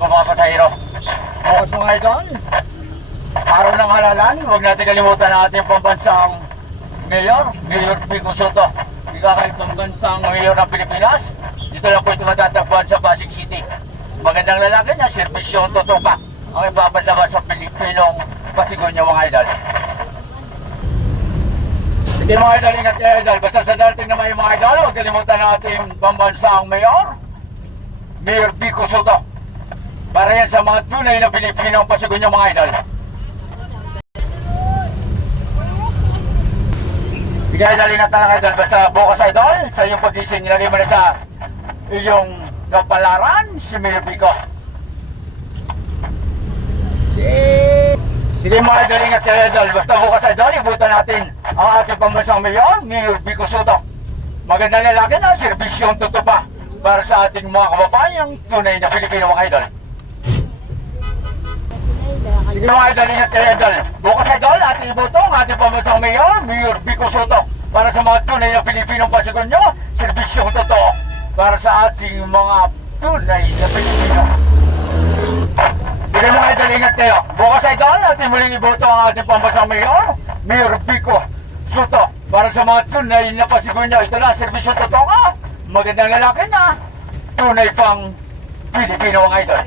po mga pasahero. Bukas mga idol, araw ng halalan, huwag natin kalimutan ang ating pambansang Mayor Vico Soto. Ikakalitong bansang Mayor ng Pilipinas. Dito lang po ito matatagpuan sa Pasig City. Magandang lalaki na servisyo totoo pa ang ipapadama sa Pilipinong Pasigonyo mga idol. Sige mga idol, ingat kayo idol. Basta sa darating naman yung mga idol, huwag kalimutan ang ating pambansang Mayor Vico Soto. Para yan sa mga tunay na Pilipinong Pasigonyo mga idol. Sige idol, ingat na lang idol. Basta bukas idol, sa iyong pag-ising, ilagay mo na sa iyong kapalaran si Mayor Vico. Sige mga idol, ingat kayo idol. Basta bukas idol, ibutan natin ang ating pambansang Mayor Vico Soto. Magandang lalaki na serbisyong totoo pa para sa ating mga kababayang tunay na Pilipino mga idol. Sige mga idol, ingat kayo idol. Bukas idol, ating iboto ang ating pambansang Mayor Vico Soto para sa mga tunay na Pilipinong Pasigonyo, serbisyong totoo para sa ating mga tunay na Pilipino. Sige mga idol, ingat kayo. Bukas idol, ating muling iboto ang ating pambansang Mayor Vico Soto para sa mga tunay na Pasigonyo. Ito na, servisyo totoo nga. Magandang lalaki na tunay pang Pilipino mga idol.